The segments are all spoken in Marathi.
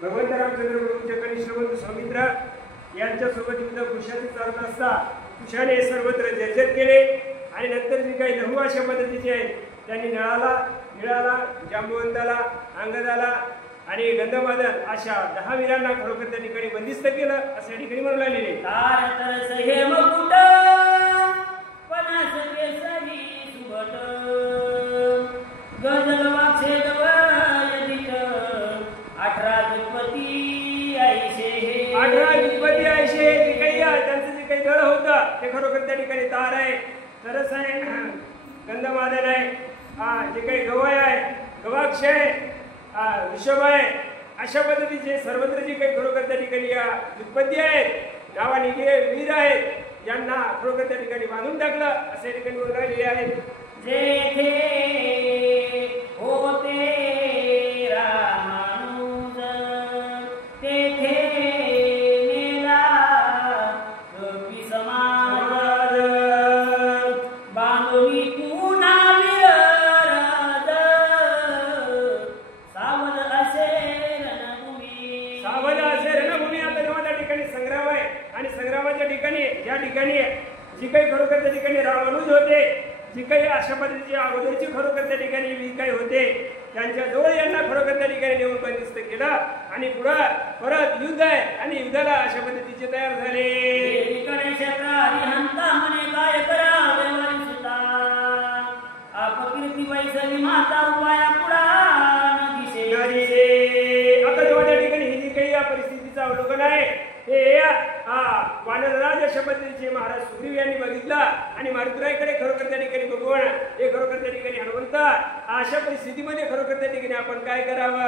भगवंत रामचंद्र गुरुंच्या कनिष्ठवंत सौमित्र यांच्यासोबत युद्ध कुशाने चालत असता कुशाने सर्वत्र जर्जर केले आणि नंतर जी काही लहू अशा पद्धतीचे आहेत त्यांनी निळाला जांबुवंताला अंगदाला आणि गंधमादन अशा 10 वीरांना खरोखर त्या ठिकाणी बंदिस्त केलं असं या ठिकाणी म्हणू लागलेले त्यांचं जे काही दळ होतं ते खरोखर त्या ठिकाणी तार आहे तरस आहे गंधमादन आहे जे काही गवय आहे गवाक्ष आहे ऋषभ आहे अशा पद्धतीचे सर्वत्र जे काही खरोखर त्या ठिकाणी या व्युत्पत्ती आहेत नावाने वीर आहेत यांना खरोखर त्या ठिकाणी बांधून टाकलं असे ठिकाणी राहिलेले आहेत जेथे होते रामानुज तेथे नेला कपी समाज बांधवी पुन्हा विरद सावध असे रणभूमी आता जेव्हा त्या ठिकाणी संग्राम आहे आणि संग्रामाच्या ठिकाणी या ठिकाणी जी काही खरोखर त्या ठिकाणी रामानुज होते जी काही अशा पद्धतीची अगोदरची खरोखर त्या ठिकाणी काही होते त्यांच्या जवळ यांना खरोखर त्या ठिकाणी नेऊन बंदिस्त केलं आणि पुढं परत युद्ध आहे आणि युद्धाला अशा पद्धतीचे तयार झाले आता जेव्हा त्या ठिकाणी ही जी काही या परिस्थितीचं अवलोकन आहे हे वानरराज अशा पद्धतीचे महाराज सुग्रीव यांनी बघितलं आणि मारुतीरायकडे खरोखर त्या ठिकाणी भगवान हे खरोखर त्या ठिकाणी हनुमंत अशा परिस्थितीमध्ये खरोखर त्या ठिकाणी आपण काय करावं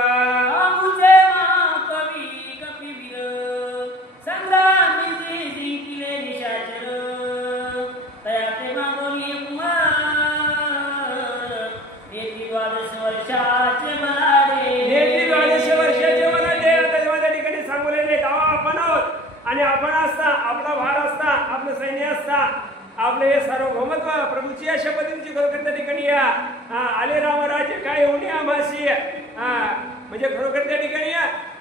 आणि आपण असता आपला भार असता आपलं सैन्य असता आपले हे सार्वभौमत्व प्रभूची अशा पद्धतीची खरोखर त्या ठिकाणी या आले रामराज्य काय होणे आम्हाशी म्हणजे खरोखर त्या ठिकाणी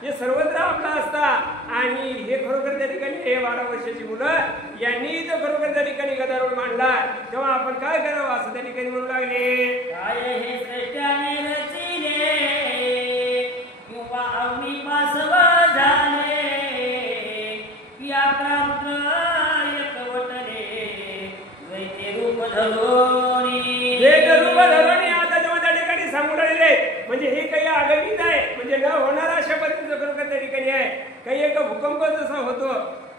हे सर्वत्र आपला असता आणि हे खरोखर त्या ठिकाणी हे 12 वर्षाची मुलं यांनी तर खरोखर त्या ठिकाणी गदारोळ मांडला तेव्हा आपण काय करावं असं त्या ठिकाणी म्हणू लागले काय हे श्रेष्ठाने रचिले किंवा अवनी पासव झाले आता जेव्हा त्या ठिकाणी सांगून राहिले म्हणजे हे काही आगमित आहे म्हणजे न होणारा अशा पद्धतीचं खरोखर त्या ठिकाणी आहे काही एक भूकंप जसा होतो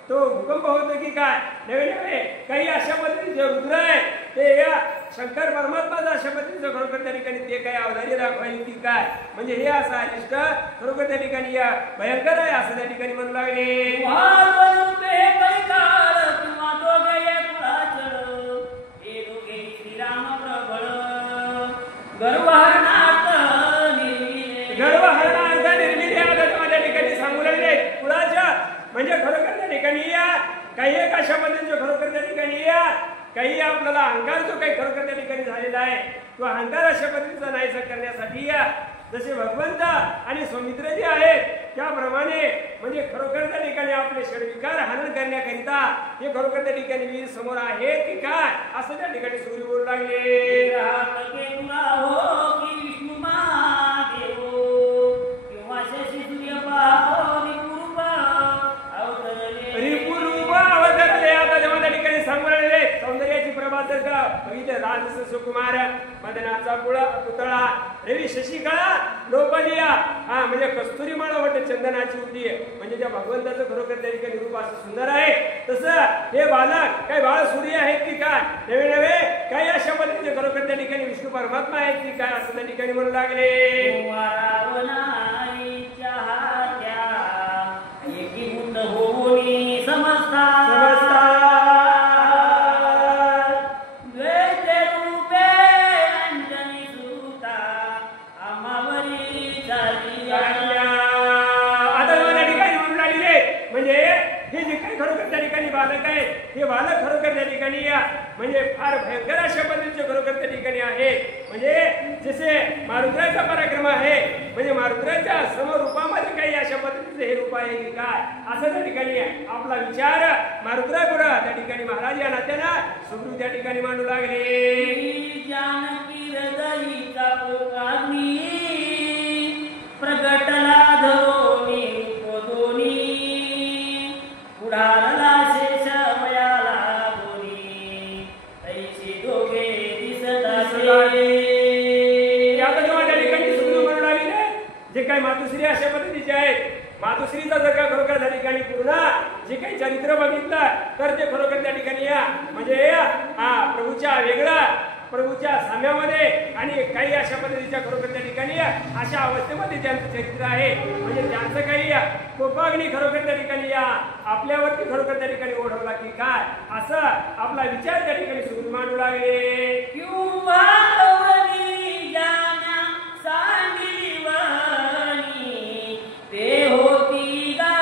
तो भूकंप होतो की काय नवे काही अशा पद्धतीचे रुद्र आहे ते या शंकर परमात्माचा अशा पद्धतीचं खरोखर त्या ठिकाणी ते काही अवधारी दाखवायची की काय म्हणजे हे असं अनिष्ट खरोखर त्या ठिकाणी या भयंकर आहे असं त्या ठिकाणी म्हणू लागले म्हणजे खरोखर त्या ठिकाणी या काही एक अशा पद्धतीचे खरोखर त्या ठिकाणी या काही आपल्याला अहंकार जो काही खरोखर त्या ठिकाणी झालेला आहे तो अहंकार अशा पद्धतीचा नाहीसा करण्यासाठी या जसे भगवंत आणि सौमित्र जे आहेत त्याप्रमाणे म्हणजे खरोखर त्या ठिकाणी आपले षडविकार हनन करण्याकरिता हे खरोखर त्या ठिकाणी वीर समोर आहेत की काय असं त्या ठिकाणी सूर्य बोलू लागले सौंदर्याची प्रभा तर का बघितलं राजस सुकुमार मदनाचा पुतळा रवी शशिकळा लोपलिया म्हणजे कस्तुरी माळा वाटत चंदनाची उडी म्हणजे त्या भगवंताचं खरोखर त्या ठिकाणी रूप असं सुंदर आहे तसं हे बालक काही बाळ सूर्य आहेत की काय नवे काही अशा पद्धतीचे खरोखर त्या ठिकाणी विष्णू परमात्मा आहेत की काय असं त्या ठिकाणी म्हणू लागले समा खरोखर त्या ठिकाणी बालक आहेत, हे बालक खरोखर त्या ठिकाणी या म्हणजे फार भयंकर अशा पद्धतीचे खरोखर त्या ठिकाणी आहे. म्हणजे जसे मारुद्राचा पराक्रम आहे, म्हणजे मारुद्राच्या समरूपामध्ये काही अशा पद्धतीचे हे रूप आहे की काय असं त्या ठिकाणी आपला विचार मारुद्रापुढं त्या ठिकाणी महाराज या नात्यानं सुग्रीव त्या ठिकाणी मांडू लागले. जानकी हृदयीचा पोकाग्नी प्रगटला धरोनी दोनी पुढारला शेष वयाला दोनी तैची दोघे दिसत असे. आता जेव्हा त्या ठिकाणी सुग्रीव म्हणू लागले जे काही मातुश्री अशा पद्धतीचे आहेत, मातुश्रीचा जर का खरोखर त्या ठिकाणी पूर्ण जे काही चरित्र बघितलं तर ते खरोखर त्या ठिकाणी या म्हणजे प्रभूच्या वेगळा प्रभूच्या साम्यामध्ये आणि काही अशा पद्धतीच्या खरोखर त्या ठिकाणी अशा अवस्थेमध्ये त्यांचं चरित्र आहे. म्हणजे त्यांचं काही कोपाग्नी खरोखर त्या ठिकाणी या आपल्यावरती खरोखर त्या ठिकाणी ओढवला की काय असं आपला विचार त्या ठिकाणी सुरू मांडू लागले. किंवा जाना सांगीवनी ते होती गा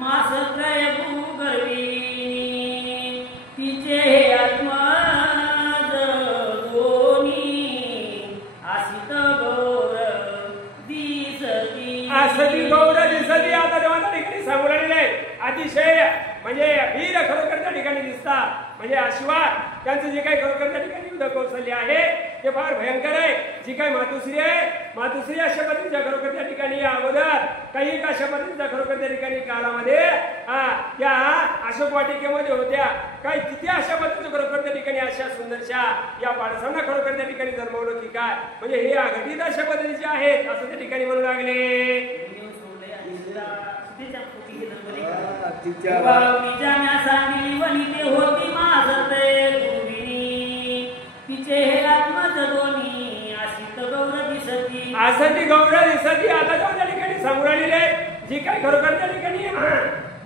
मास त्रय भूगर्वी तिचे आत्मज दोनी आसित गौर दिसती. आसती गौर दिसती. आता जेव्हा त्या ठिकाणी सांगू लागले अतिशय म्हणजे वीर खरोखर त्या ठिकाणी दिसतात. म्हणजे अश्वार त्यांचं जे काही खरोखर त्या ठिकाणी युद्ध कौशल्य आहे ते फार भयंकर आहे. जी काही मातुश्री आहे, मातुश्री अशा पद्धतीच्या खरोखर त्या ठिकाणी अगोदर काही अशा पद्धतीच्या खरोखर त्या ठिकाणी काळामध्ये त्या अशोक वाटिकेमध्ये होत्या. काही किती अशा पद्धतीच्या खरोखर त्या ठिकाणी अशा सुंदरशा या पाडसांना खरोखर त्या ठिकाणी जन्मवलं की काय म्हणजे हे अघटित अशा पद्धतीचे आहेत असं त्या ठिकाणी म्हणू लागले. होती माझते तिचे हे आत्मज दोन्ही आसित गौर दिसती. आसती गौर दिसती. आता जेव्हा त्या ठिकाणी सांगू राहिलेले जी काही खरोखर त्या ठिकाणी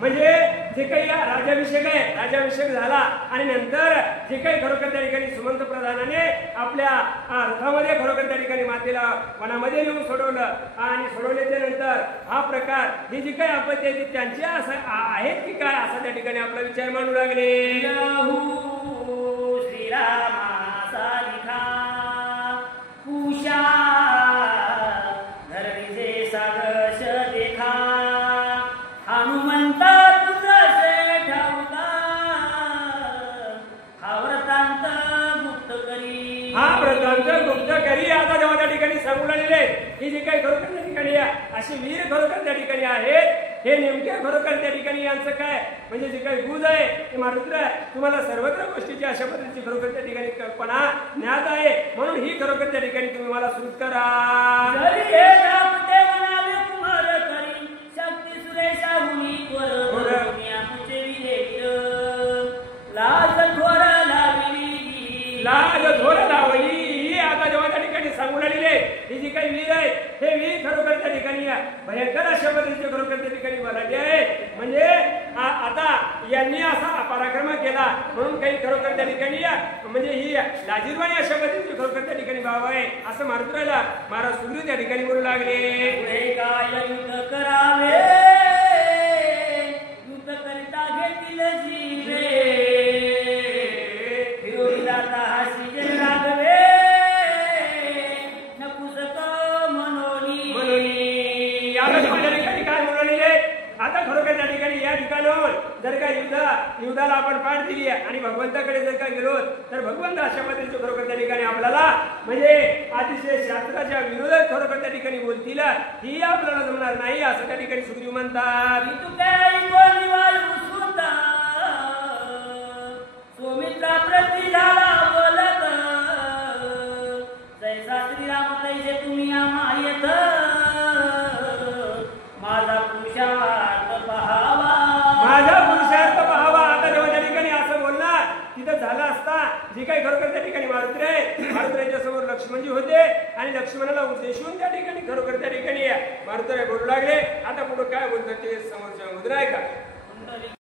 म्हणजे जे काही राज्याभिषेक आहे, राज्याभिषेक झाला आणि नंतर जे काही खरोखर त्या ठिकाणी सुमंत प्रधानाने आपल्या रथामध्ये खरोखर त्या ठिकाणी मातेला वनामध्ये नेऊन सोडवलं आणि सोडवल्याच्या नंतर हा प्रकार ही जी काही आपत्ती आहे त्यांची असं आहेत की काय असा त्या ठिकाणी आपला विचार मांडू लागले. श्रीरामा सारिखा कुशा धरणीचे सागश देखा हनुमंता तुझसे ठाऊका हा व्रतांत गुप्त करी. हा व्रतांत गुप्त करी. आता जेव्हा त्या ठिकाणी सांगू लागलेले ही जी काही खरोखर त्या ठिकाणी अशी वीर खरोखर त्या ठिकाणी आहेत हे नेमके खरोखर त्या ठिकाणी यांचं काय म्हणजे जे काही गुज आहे ते मारुद्र तुम्हाला सर्वत्र गोष्टीची अशा पद्धतीची खरोखर त्या ठिकाणी कल्पना ज्ञात आहे म्हणून ही खरोखर त्या ठिकाणी तुम्ही मला सुरू करा. शक्ती सुरेशा मुनी लाज थोर लावली लाज थोर लावली. आता जेव्हा त्या ठिकाणी सांगू लागलेले ही जी काही वीर आहे हे वीर खरोखर त्या ठिकाणी भयंकर अशा पद्धतीचे खरोखर त्या ठिकाणी मराठी आहे. म्हणजे आता यांनी असा पराक्रम केला म्हणून काही खरोखर त्या ठिकाणी म्हणजे ही लाजीरवाणी अशा पद्धतीची खरोखर त्या ठिकाणी भाव आहे असं मारुद्राला महाराज सुग्रीव त्या ठिकाणी बोलू लागले. काय युद्ध करावे युद्ध करिता घेतील जीवे फिरून जाता हसी जन रागवे नकुसक मनोनी मनोनी. या ठिकाणी काय बोललेले आता खरोखर त्या ठिकाणी या ठिकाणावर जर का युद्धाला आपण पाठ दिली आणि भगवंताकडे जर का गेलो तर भगवंत अशा पद्धतीचे खरोखर त्या ठिकाणी आपल्याला म्हणजे अतिशय शास्त्राच्या विरोधात खरोखर त्या ठिकाणी बोलतील ही आपल्याला जमणार नाही असं त्या ठिकाणी सुग्रीव म्हणतात. सोमित्रा प्रती झाला बोलत जैसा श्रीराम तैसे तुम्ही आमायत माझा पुरुषार्थ पहावा माझा पुरुषार्थ पहावा. आता जेव्हा त्या ठिकाणी असं बोलणार तिथं झालं असता जी काही खरोखर त्या ठिकाणी मारुद्राच्या समोर लक्ष्मणजी होते आणि लक्ष्मणाला उद्देशून त्या ठिकाणी खरोखर त्या ठिकाणी मारुद्र बोलू लागले. आता पुढे काय बोलतात ते समोरच्या मुद्रा आहे का